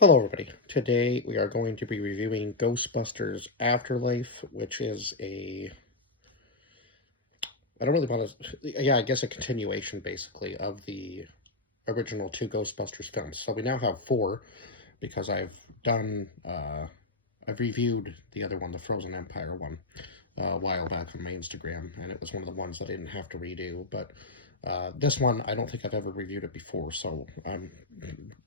Hello, everybody. Today we are going to be reviewing Ghostbusters Afterlife, which is I don't really want to, yeah, I guess a continuation basically of the original two Ghostbusters films. So we now have four because I've reviewed the other one, the Frozen Empire one, a while back on my Instagram, and it was one of the ones I didn't have to redo. But this one, I don't think I've ever reviewed it before, so I'm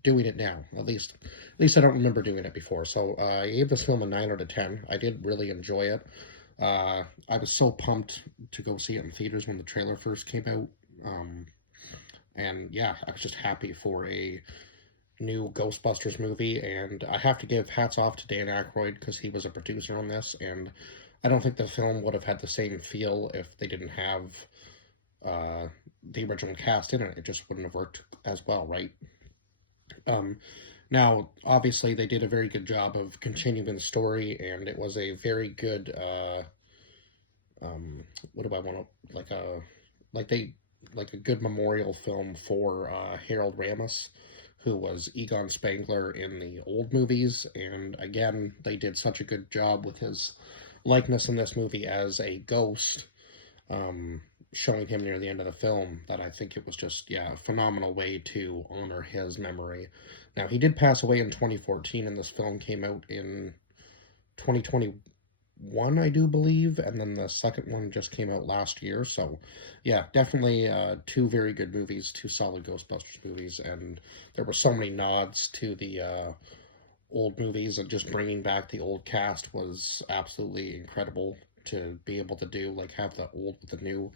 doing it now. At least I don't remember doing it before. So I gave this film a 9 out of 10. I did really enjoy it. I was so pumped to go see it in theaters when the trailer first came out. And yeah, I was just happy for a new Ghostbusters movie, and I have to give hats off to Dan Aykroyd because he was a producer on this, and I don't think the film would have had the same feel if they didn't have uh, the original cast in it. It just wouldn't have worked as well, right? Um, Now, obviously, they did a very good job of continuing the story, and it was a very good. What do I want to like they like a good memorial film for Harold Ramis, who was Egon Spangler in the old movies, and again, they did such a good job with his likeness in this movie as a ghost, um, showing him near the end of the film, that I think it was just, yeah, a phenomenal way to honor his memory. Now, he did pass away in 2014, and this film came out in 2021, I do believe, and then the second one just came out last year. So, yeah, definitely two very good movies, two solid Ghostbusters movies, and there were so many nods to the old movies, and just bringing back the old cast was absolutely incredible to be able to do, like have the old with the new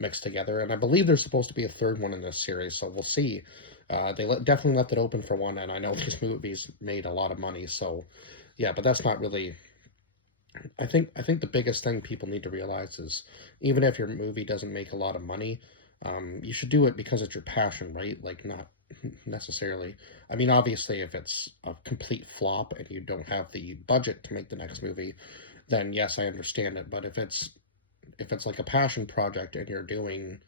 mixed together. And I believe there's supposed to be a third one in this series, so we'll see. Definitely left it open for one, and I know this movie's made a lot of money, so yeah. But that's not really. I think the biggest thing people need to realize is, even if your movie doesn't make a lot of money, you should do it because it's your passion, right? Like, not necessarily. I mean, obviously, if it's a complete flop and you don't have the budget to make the next movie, then yes, I understand it. But if it's like a passion project and you're doing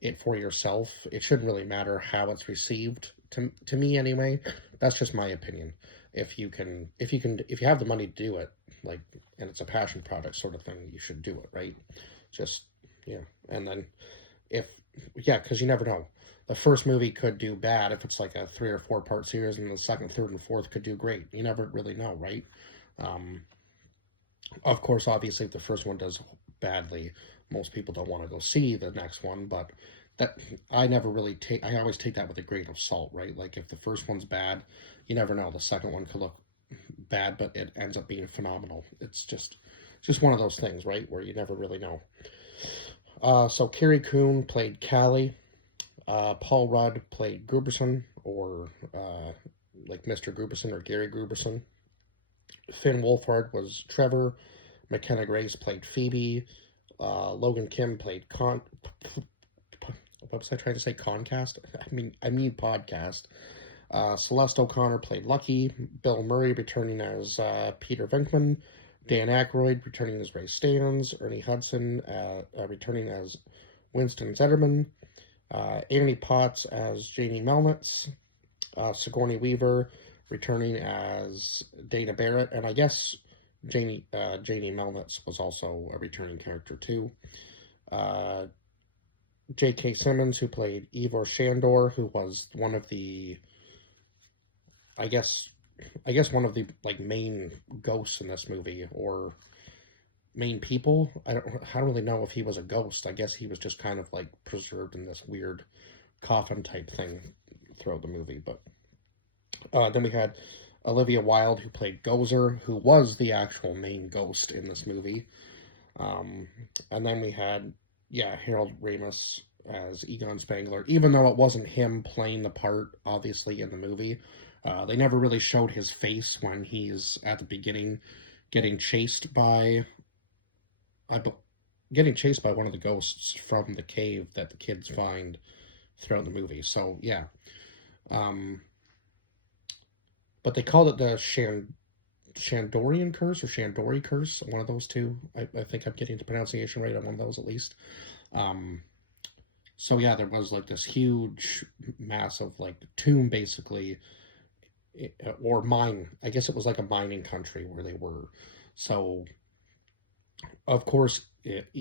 it for yourself, it shouldn't really matter how it's received. To me, anyway, that's just my opinion. If you have the money to do it, like, and it's a passion project sort of thing, you should do it, right? Just, yeah. And then if yeah, because you never know. The first movie could do bad if it's like a 3 or 4 part series, and the second, third, and fourth could do great. You never really know, right? Um, of course, obviously, if the first one does badly, most people don't want to go see the next one. But that I never really take. I always take that with a grain of salt, right? Like, if the first one's bad, you never know. The second one could look bad, but it ends up being phenomenal. It's just one of those things, right? Where you never really know. So Carrie Coon played Callie. Paul Rudd played Gruberson, or like Mr. Gruberson or Gary Gruberson. Finn Wolfhard was Trevor. McKenna Grace played Phoebe. Logan Kim played What was I trying to say? Concast. I mean podcast. Celeste O'Connor played Lucky. Bill Murray returning as Peter Venkman. Dan Aykroyd returning as Ray Stans. Ernie Hudson returning as Winston Zetterman. Annie Potts as Jamie Melnitz. Sigourney Weaver returning as Dana Barrett, and I guess Janie Melnitz was also a returning character too. Uh, J.K. Simmons, who played Ivor Shandor, who was one of the, I guess, one of the like main ghosts in this movie, or main people. I don't really know if he was a ghost. I guess he was just kind of like preserved in this weird coffin type thing throughout the movie. But then we had Olivia Wilde, who played Gozer, who was the actual main ghost in this movie. Um, and then we had, yeah, Harold Ramis as Egon Spangler, even though it wasn't him playing the part, obviously, in the movie. They never really showed his face when he's at the beginning getting chased by, I, getting chased by one of the ghosts from the cave that the kids find throughout the movie. So yeah, um, but they called it the Shandorian curse or Shandori curse, one of those two. I think I'm getting the pronunciation right on one of those at least. Um, so yeah, there was like this huge, massive like tomb basically or mine. I guess it was like a mining country where they were. So of course,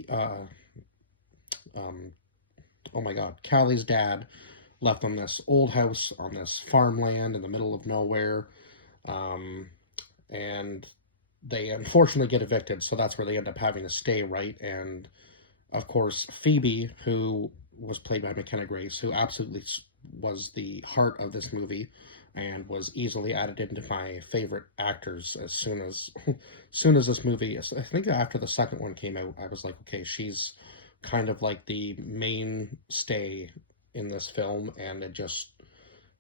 um, oh my God, Callie's dad left them this old house on this farmland in the middle of nowhere, um, and they unfortunately get evicted. So that's where they end up having to stay, right? And of course, Phoebe, who was played by McKenna Grace, who absolutely was the heart of this movie and was easily added into my favorite actors as soon as this movie, I think after the second one came out, I was like, okay, she's kind of like the mainstay in this film, and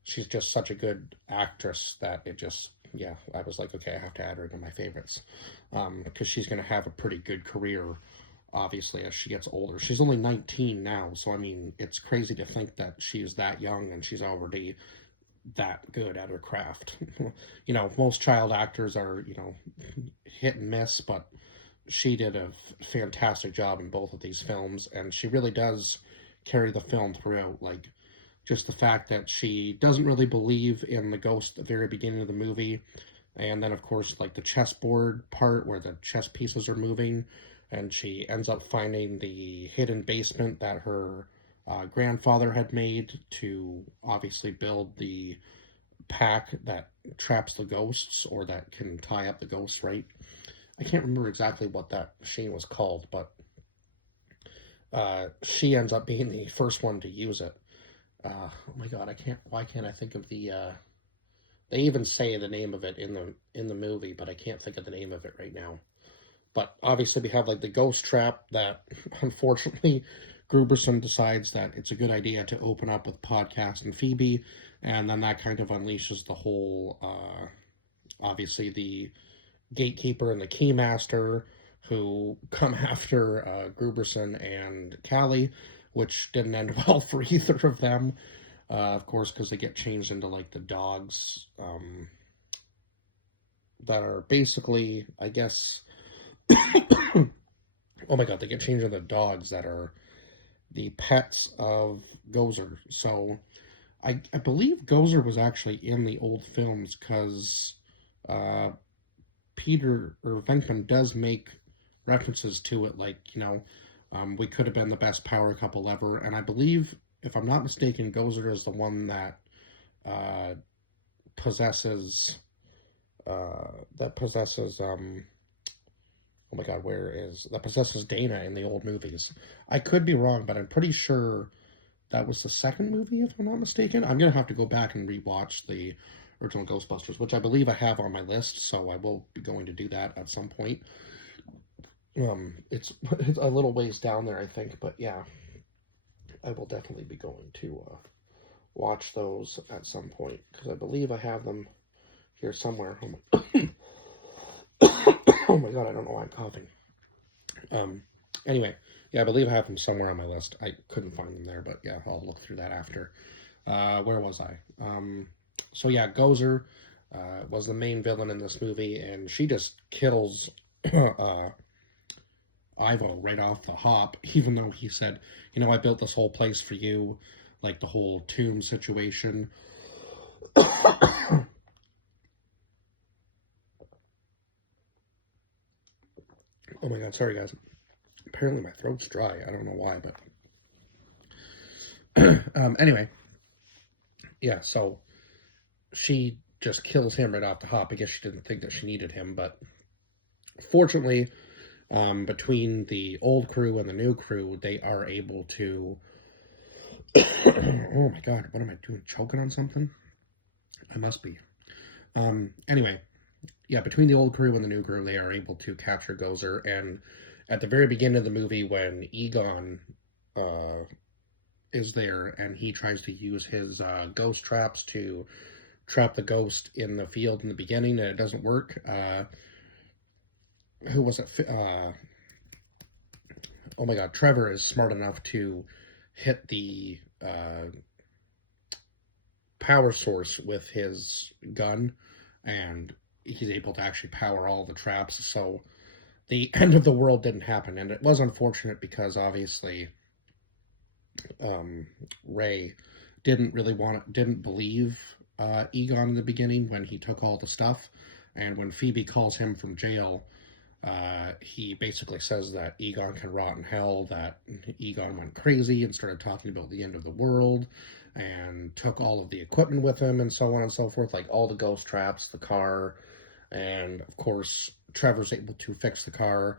she's just such a good actress that it just, yeah, I was like, okay, I have to add her into my favorites, because she's going to have a pretty good career, obviously, as she gets older. She's only 19 now, so I mean, it's crazy to think that she's that young and she's already that good at her craft. Most child actors are, hit and miss, but she did a fantastic job in both of these films, and she really does carry the film throughout. Like, just the fact that she doesn't really believe in the ghost at the very beginning of the movie, and then of course like the chessboard part where the chess pieces are moving, and she ends up finding the hidden basement that her grandfather had made to obviously build the pack that traps the ghosts, or that can tie up the ghosts, right? I can't remember exactly what that machine was called, but she ends up being the first one to use it. Oh my God, I can't. Why can't I think of the? They even say the name of it in the movie, but I can't think of the name of it right now. But obviously, we have like the ghost trap that, unfortunately, Gruberson decides that it's a good idea to open up with Podcast and Phoebe, and then that kind of unleashes the whole. Obviously, the gatekeeper and the keymaster who come after Gruberson and Callie, which didn't end well for either of them. Of course, because they get changed into like the dogs that are basically, I guess. Oh my God, they get changed into dogs that are the pets of Gozer. So I believe Gozer was actually in the old films because uh, Peter or Venkman does make references to it, like, we could have been the best power couple ever. And I believe, if I'm not mistaken, Gozer is the one that uh, possesses that possesses oh my God, where is that possesses Dana in the old movies. I could be wrong, but I'm pretty sure that was the second movie, if I'm not mistaken. I'm gonna have to go back and rewatch the original Ghostbusters, which I believe I have on my list, so I will be going to do that at some point. It's a little ways down there, I think, but yeah, I will definitely be going to watch those at some point because I believe I have them here somewhere. Oh my God, I don't know why I'm coughing. Anyway, yeah, I believe I have them somewhere on my list. I couldn't find them there, but yeah, I'll look through that after. Where was I? So yeah, Gozer was the main villain in this movie, and she just kills Ivo right off the hop, even though he said, I built this whole place for you, like the whole tomb situation. Oh my God, sorry guys. Apparently my throat's dry. I don't know why, but anyway, yeah. So she just kills him right off the hop. I guess she didn't think that she needed him, but fortunately, between the old crew and the new crew, they are able to. Oh my God, what am I doing? Choking on something? I must be. Anyway, yeah, between the old crew and the new crew, they are able to capture Gozer. And at the very beginning of the movie, when Egon is there and he tries to use his ghost traps to trap the ghost in the field in the beginning, and it doesn't work. Who was it? Oh my God, Trevor is smart enough to hit the power source with his gun, and he's able to actually power all the traps. So the end of the world didn't happen, and it was unfortunate because obviously Ray didn't believe Egon in the beginning when he took all the stuff, and when Phoebe calls him from jail, he basically says that Egon can rot in hell, that Egon went crazy and started talking about the end of the world and took all of the equipment with him and so on and so forth, like all the ghost traps, the car, and of course, Trevor's able to fix the car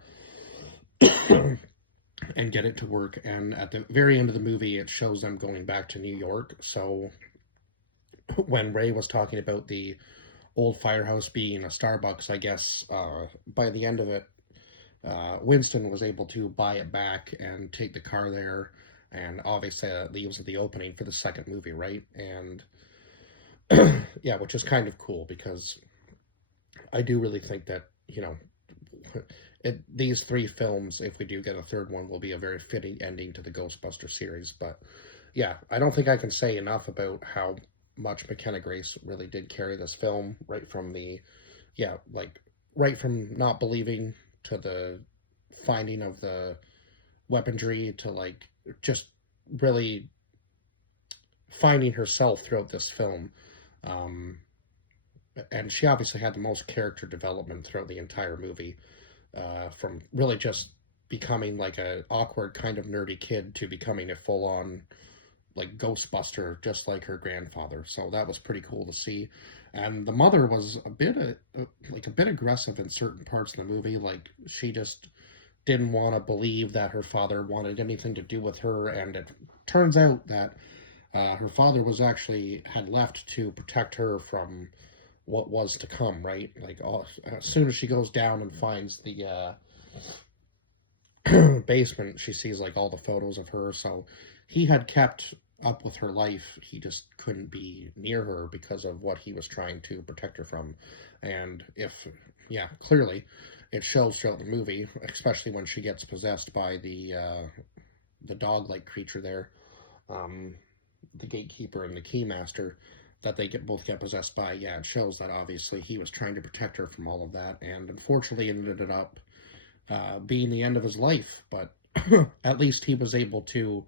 and get it to work. And at the very end of the movie, it shows them going back to New York. So when Ray was talking about the old firehouse being a Starbucks, I guess by the end of it, Winston was able to buy it back and take the car there, and obviously leaves at the opening for the second movie, right? And yeah, which is kind of cool because I do really think that these three films, if we do get a third one, will be a very fitting ending to the Ghostbuster series. But yeah, I don't think I can say enough about how much McKenna Grace really did carry this film right from right from not believing to the finding of the weaponry to just really finding herself throughout this film. Um, and she obviously had the most character development throughout the entire movie, from really just becoming like a awkward kind of nerdy kid to becoming a full on like Ghostbuster, just like her grandfather. So that was pretty cool to see. And the mother was a bit aggressive in certain parts of the movie. Like she just didn't want to believe that her father wanted anything to do with her, and it turns out that her father was actually had left to protect her from what was to come. Right, as soon as she goes down and finds the basement, she sees like all the photos of her. So he had kept up with her life. He just couldn't be near her because of what he was trying to protect her from. And yeah, clearly it shows throughout the movie, especially when she gets possessed by the dog-like creature there, um, the gatekeeper and the keymaster, that they both get possessed by. Yeah, it shows that obviously he was trying to protect her from all of that, and unfortunately it ended up being the end of his life. But at least he was able to,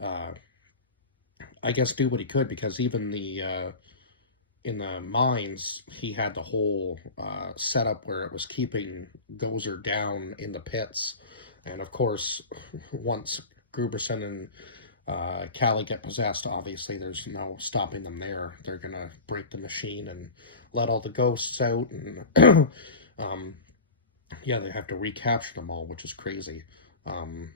uh, I guess, do what he could, because even the in the mines, he had the whole setup where it was keeping Gozer down in the pits. And of course, once Gruberson and Callie get possessed, obviously there's no stopping them there. They're going to break the machine and let all the ghosts out. And yeah, they have to recapture them all, which is crazy. Um,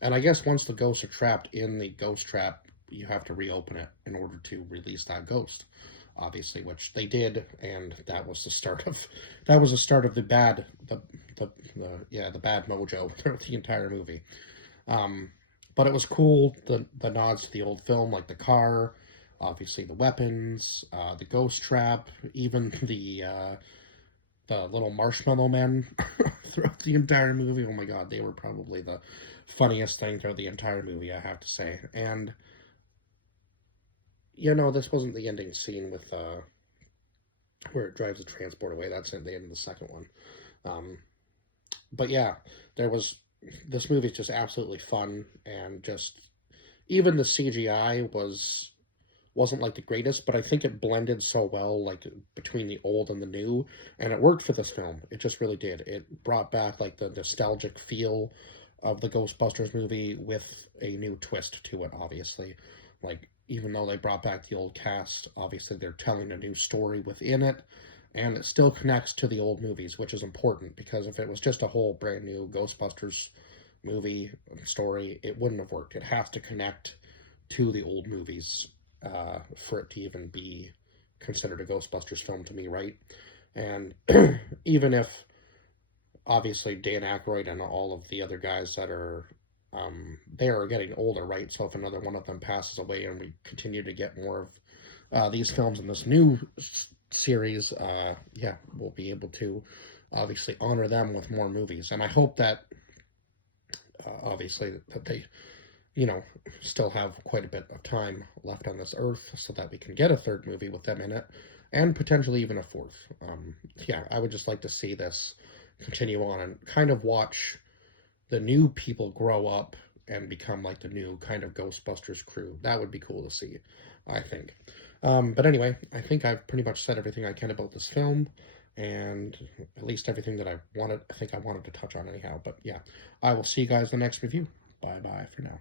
and I guess once the ghosts are trapped in the ghost trap, you have to reopen it in order to release that ghost, obviously, which they did, and that was the start of the bad the bad mojo throughout the entire movie. Um, but it was cool, the nods to the old film, like the car, obviously the weapons, the ghost trap, even the little marshmallow men throughout the entire movie. Oh my god, they were probably the funniest thing throughout the entire movie, I have to say. And this wasn't the ending scene with where it drives the transport away. That's at the end of the second one. But yeah, there was this movie's just absolutely fun, and just even the CGI wasn't like the greatest, but I think it blended so well, like between the old and the new, and it worked for this film. It just really did. It brought back like the nostalgic feel of the Ghostbusters movie with a new twist to it, obviously. Like, even though they brought back the old cast, obviously they're telling a new story within it, and it still connects to the old movies, which is important, because if it was just a whole brand new Ghostbusters movie story, it wouldn't have worked. It has to connect to the old movies for it to even be considered a Ghostbusters film to me, right? And even if obviously Dan Aykroyd and all of the other guys that are they are getting older, right? So if another one of them passes away and we continue to get more of these films in this new series, yeah, we'll be able to obviously honor them with more movies. And I hope that obviously that they still have quite a bit of time left on this earth so that we can get a third movie with them in it, and potentially even a fourth. Yeah, I would just like to see this continue on and kind of watch the new people grow up and become like the new kind of Ghostbusters crew. That would be cool to see, I think. But anyway, I think I've pretty much said everything I can about this film, and at least everything that I wanted. I think I wanted to touch on anyhow. But yeah, I will see you guys in the next review. Bye bye for now.